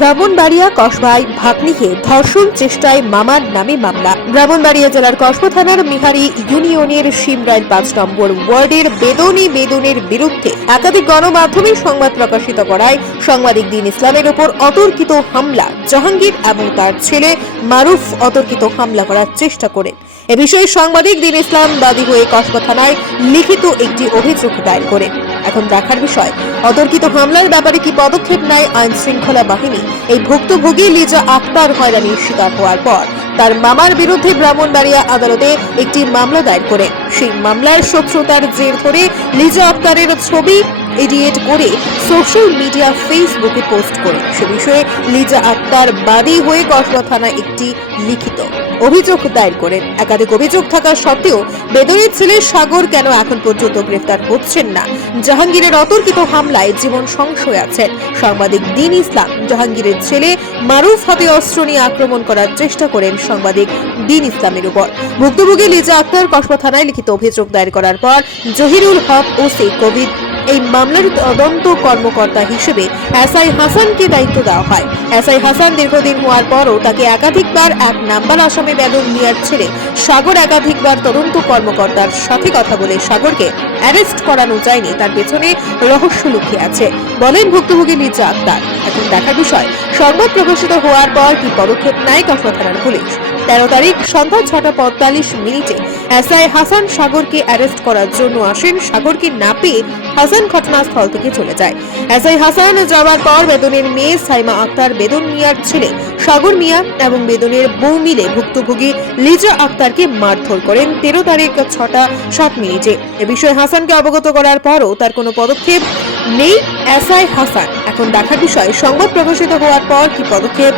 ব্রাহ্মণবাড়িয়া কসবায় ভাগ্নিকে ধর্ষণ চেষ্টায় মামার নামে মামলা। ব্রাহ্মণবাড়িয়া জেলার কসবা থানার মিহারি ইউনিয়নের সিমরাইল 5 নম্বর ওয়ার্ডের বেদনের বিরুদ্ধে একাধিক গণমাধ্যমে সংবাদ প্রকাশিত করায় সাংবাদিক দিন ইসলামের উপর অতর্কিত হামলা। জাহাঙ্গীর এবং তার ছেলে মারুফ অতর্কিত হামলা করার চেষ্টা করেন। এ বিষয়ে সাংবাদিক দিন ইসলাম বাদী হয়ে কসবা থানায় লিখিত একটি অভিযোগ দায়ের করেন। এখন দেখার বিষয়, অতর্কিত হামলার ব্যাপারে কি পদক্ষেপ নেয় আইন শৃঙ্খলা বাহিনী। এই ভুক্তভোগী লিজা আক্তার হয়রানির শিকার হওয়ার পর তার মামার বিরুদ্ধে ব্রাহ্মণবাড়িয়া আদালতে একটি মামলা দায়ের করে সেই মামলার শত্রুতার জের ধরে লিজা আক্তারের ছবি এডিট করে সোশ্যাল মিডিয়া ফেসবুকে পোস্ট করে সে বিষয়ে লিজা আক্তার বাদী হয়ে কসবা থানায় একটি লিখিত অভিযোগ দায়ের করেন। একাধিক অভিযোগ থাকা সত্ত্বেও বেদনের ছেলে সাগর কেন এখন পর্যন্ত গ্রেফতার হচ্ছেন না। জাহাঙ্গীরের অতর্কিত হামলায় জীবন সংশয়ে আছেন সাংবাদিক দিন ইসলাম। জাহাঙ্গীরের ছেলে মারুফ হাতে অস্ত্র নিয়ে আক্রমণ করার চেষ্টা করেন সাংবাদিক দিন ইসলামের উপর। ভুক্তভোগী লিজা আক্তার কসবা থানায় লিখিত অভিযোগ দায়ের করার পর জহিরুল হক ওসি কোভিড এই মামলার তদন্ত কর্মকর্তা হিসেবে এসআই হাসানকে দায়িত্ব দেওয়া হয়। এসআই হাসান দীর্ঘদিন হওয়ার পরও তাকে একাধিকবার 1 নাম্বার আসামি বেদন মিয়ার ছেলে সাগর একাধিকবার তদন্ত কর্মকর্তার সাথে কথা বলে সাগরকে অ্যারেস্ট করানো যায়নি, তার পেছনে রহস্য লুকিয়ে আছে বলেন ভুক্তভোগী লিজা আক্তার। এখন দেখার বিষয়, সংবাদ প্রকাশিত হওয়ার পর কি পদক্ষেপ নেয় কসবা থানার পুলিশ। 13 তারিখ সন্ধ্যা 6:45 এসআই হাসান সাগরকে অ্যারেস্ট করার জন্য আসেন। সাগরকে না পেয়ে হাসান ঘটনাস্থল থেকে চলে যায়। এসআই হাসান যাওয়ার পর বেদনের মেয়ে সাইমা আক্তার, বেদন মিয়ার ছেলে সাগর মিয়া এবং বেদনের বউ মিলে ভুক্তভোগী লিজা আক্তারকে মারধর করেন 13 তারিখ 6:07। এ বিষয়ে হাসানকে অবগত করার পরও তার কোনো পদক্ষেপ নেই এসআই হাসান। এখন দেখার বিষয়, সংবাদ প্রকাশিত হওয়ার পর কি পদক্ষেপ